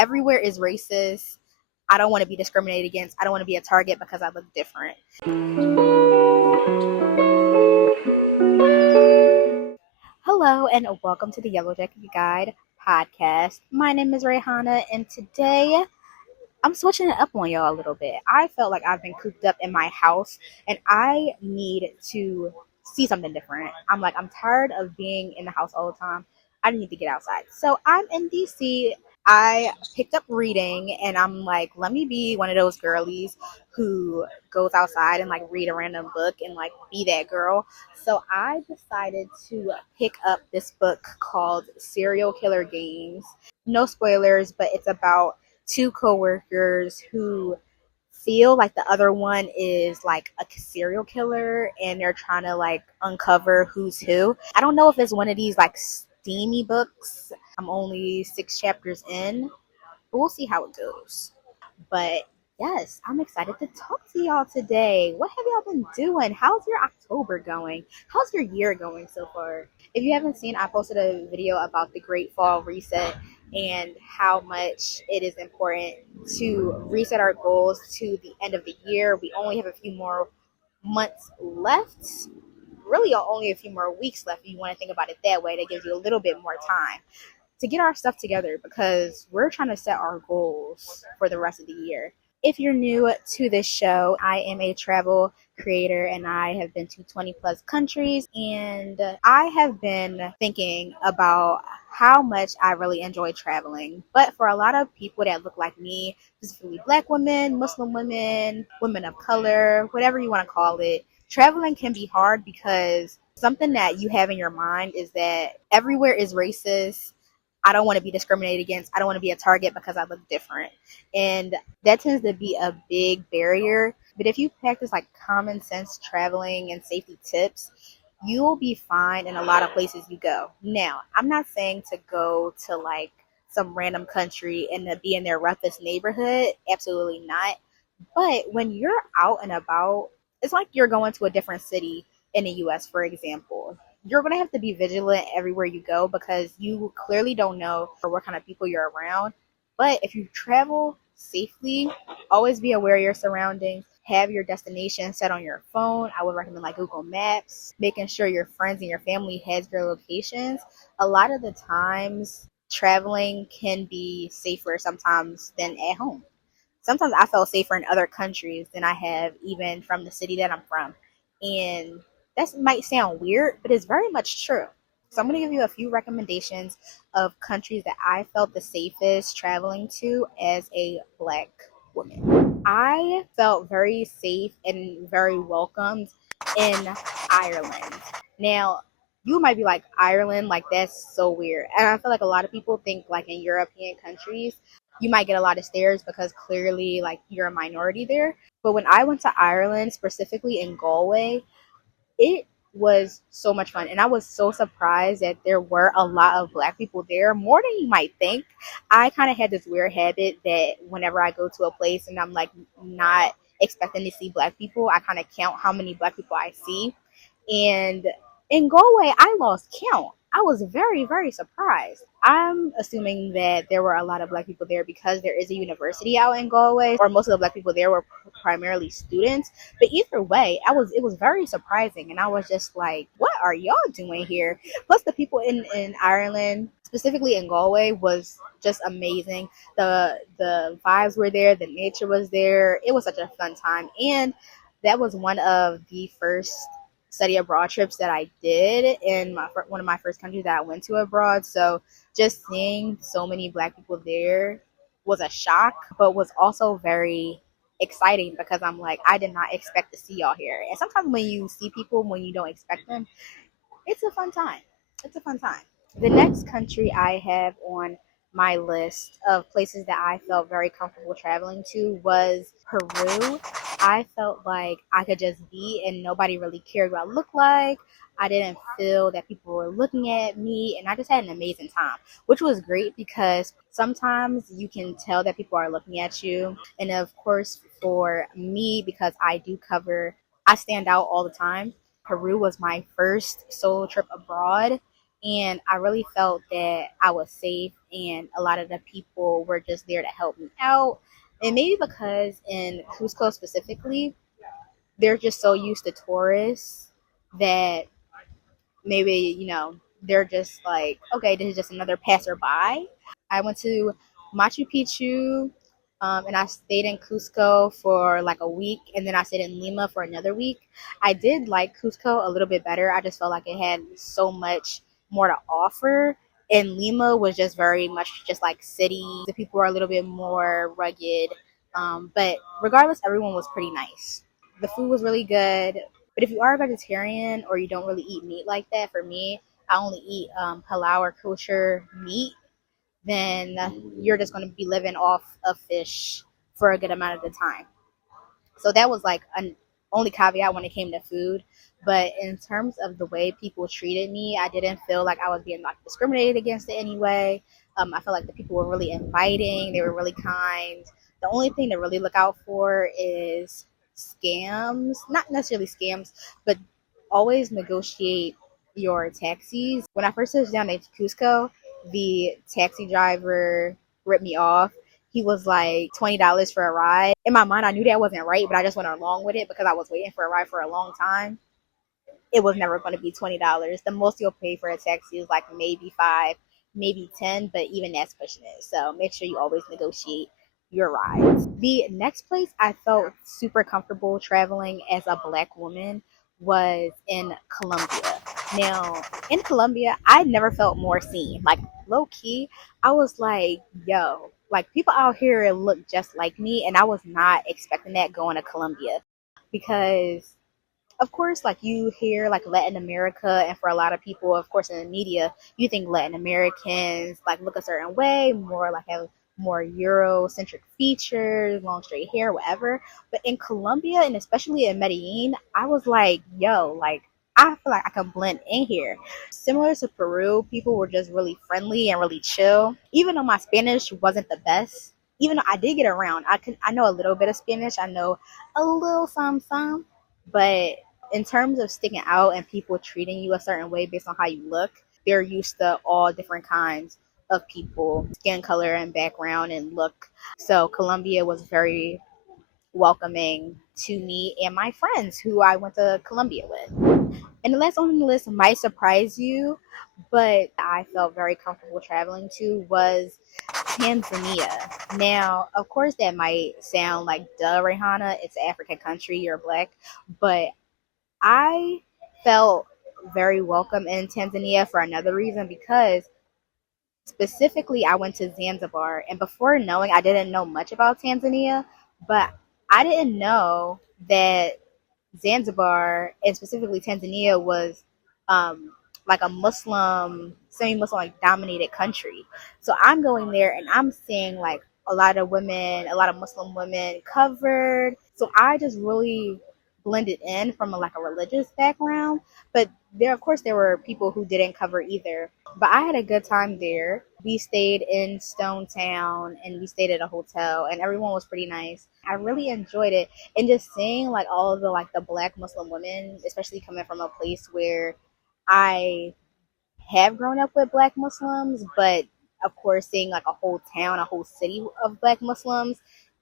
everywhere is racist. I don't want to be discriminated against. I don't want to be a target because I look different. Hello and welcome to the Yellow Jacket Guide podcast. My name is Rayhana and today I'm switching it up on y'all a little bit. I felt like I've been cooped up in my house and I need to see something different. I'm tired of being in the house all the time. I need to get outside. So I'm in DC. I picked up reading and I'm like, let me be one of those girlies who goes outside and like read a random book and like be that girl. So I decided to pick up this book called Serial Killer Games. No spoilers, but it's about two coworkers who feel like the other one is like a serial killer and they're trying to like uncover who's who. I don't know if it's one of these like steamy books. I'm only 6 chapters in, but we'll see how it goes. But yes, I'm excited to talk to y'all today. What have y'all been doing? How's your October going? How's your year going so far? If you haven't seen, I posted a video about the Great Fall Reset and how much it is important to reset our goals to the end of the year. We only have a few more months left. Really, only a few more weeks left if you want to think about it that way. That gives you a little bit more time to get our stuff together because we're trying to set our goals for the rest of the year. If you're new to this show, I am a travel creator and I have been to 20 plus countries, and I have been thinking about how much I really enjoy traveling. But for a lot of people that look like me, specifically Black women, Muslim women, women of color, whatever you want to call it, traveling can be hard because something that you have in your mind is that everywhere is racist. I don't want to be discriminated against. I don't want to be a target because I look different. And that tends to be a big barrier. But if you practice like common sense traveling and safety tips, you'll be fine in a lot of places you go. Now, I'm not saying to go to like some random country and to be in their roughest neighborhood. Absolutely not. But when you're out and about, it's like you're going to a different city in the US, for example. You're going to have to be vigilant everywhere you go because you clearly don't know what kind of people you're around. But if you travel safely, always be aware of your surroundings. Have your destination set on your phone. I would recommend like Google Maps, making sure your friends and your family has your locations. A lot of the times, traveling can be safer sometimes than at home. Sometimes I felt safer in other countries than I have even from the city that I'm from. And that might sound weird, but it's very much true. So I'm going to give you a few recommendations of countries that I felt the safest traveling to as a Black woman. I felt very safe and very welcomed in Ireland. Now, you might be like, Ireland, like that's so weird. And I feel like a lot of people think like in European countries, you might get a lot of stares because clearly like you're a minority there. But when I went to Ireland, specifically in Galway, it was so much fun. And I was so surprised that there were a lot of Black people there, more than you might think. I kind of had this weird habit that whenever I go to a place and I'm like not expecting to see Black people, I kind of count how many Black people I see. And in Galway, I lost count. I was very, very surprised. I'm assuming that there were a lot of Black people there because there is a university out in Galway, or most of the Black people there were primarily students. But either way, it was very surprising, and I was just like, "What are y'all doing here?" Plus, the people in Ireland, specifically in Galway, was just amazing. The vibes were there, the nature was there. It was such a fun time, and that was one of the first study abroad trips that I did in one of my first countries that I went to abroad. So just seeing so many Black people there was a shock, but was also very exciting because I'm like, I did not expect to see y'all here. And sometimes when you see people when you don't expect them, it's a fun time. It's a fun time. The next country I have on my list of places that I felt very comfortable traveling to was Peru. I felt like I could just be and nobody really cared what I looked like. I didn't feel that people were looking at me, and I just had an amazing time, which was great because sometimes you can tell that people are looking at you. And of course, for me, because I stand out all the time. Peru was my first solo trip abroad, and I really felt that I was safe, and a lot of the people were just there to help me out. And maybe because in Cusco specifically, they're just so used to tourists that maybe, they're just like, okay, this is just another passerby. I went to Machu Picchu, and I stayed in Cusco for like a week, and then I stayed in Lima for another week. I did like Cusco a little bit better. I just felt like it had so much more to offer. And Lima was just very much just like city. The people were a little bit more rugged, but regardless, everyone was pretty nice. The food was really good. But if you are a vegetarian or you don't really eat meat like that, for me, I only eat halal or kosher meat, then you're just going to be living off of fish for a good amount of the time. So that was like an only caveat when it came to food. But in terms of the way people treated me, I didn't feel like I was being like discriminated against in any way. I felt like the people were really inviting. They were really kind. The only thing to really look out for is scams. Not necessarily scams, but always negotiate your taxis. When I first touched down in Cusco, the taxi driver ripped me off. He was like $20 for a ride. In my mind, I knew that wasn't right, but I just went along with it because I was waiting for a ride for a long time. It was never going to be $20. The most you'll pay for a taxi is like maybe 5, maybe 10, but even that's pushing it. So make sure you always negotiate your rides. The next place I felt super comfortable traveling as a Black woman was in Colombia. Now, in Colombia, I never felt more seen. Like, low key, I was like, yo, like people out here look just like me, and I was not expecting that going to Colombia because of course, like you hear like Latin America, and for a lot of people, of course, in the media, you think Latin Americans like look a certain way, more like have more Eurocentric features, long straight hair, whatever. But in Colombia, and especially in Medellin, I was like, yo, like I feel like I can blend in here. Similar to Peru, people were just really friendly and really chill. Even though my Spanish wasn't the best, even though I did get around, I know a little bit of Spanish. I know a little some, but in terms of sticking out and people treating you a certain way based on how you look, they're used to all different kinds of people, skin color and background and look. So Colombia was very welcoming to me and my friends who I went to Colombia with. And the last on the list might surprise you, but I felt very comfortable traveling to was Tanzania. Now, of course, that might sound like, duh, Rihanna, it's an African country, you're Black, but I felt very welcome in Tanzania for another reason because specifically I went to Zanzibar, and before knowing, I didn't know much about Tanzania, but I didn't know that Zanzibar and specifically Tanzania was um, like a Muslim, semi-Muslim like dominated country. So I'm going there and I'm seeing like a lot of women, a lot of Muslim women covered. So I just really blended in from like a religious background. But there, of course, there were people who didn't cover either. But I had a good time there. We stayed in Stone Town and we stayed at a hotel, and everyone was pretty nice. I really enjoyed it, and just seeing like all of the like the Black Muslim women, especially coming from a place where I have grown up with Black Muslims, but of course seeing like a whole town, a whole city of Black Muslims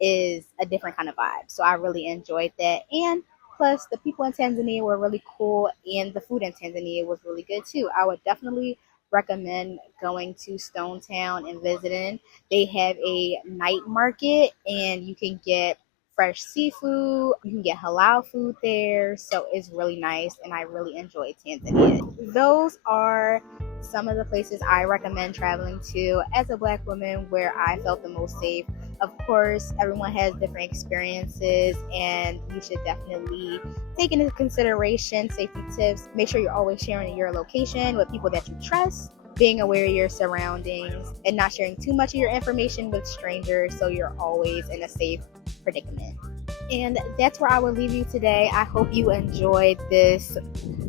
is a different kind of vibe. So I really enjoyed that. And plus the people in Tanzania were really cool, and the food in Tanzania was really good too. I would definitely recommend going to Stone Town and visiting. They have a night market and you can get fresh seafood. You can get halal food there. So it's really nice, and I really enjoyed Tanzania. Those are some of the places I recommend traveling to as a Black woman where I felt the most safe. Of course, everyone has different experiences, and you should definitely take into consideration safety tips. Make sure you're always sharing your location with people that you trust, being aware of your surroundings, and not sharing too much of your information with strangers so you're always in a safe predicament. And that's where I will leave you today. I hope you enjoyed this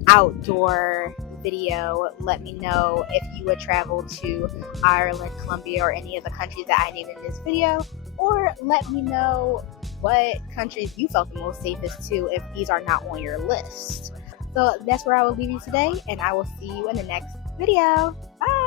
outdoor video. Let me know if you would travel to Ireland, Colombia, or any of the countries that I named in this video, or let me know what countries you felt the most safest to if these are not on your list. So that's where I will leave you today, and I will see you in the next video. Bye.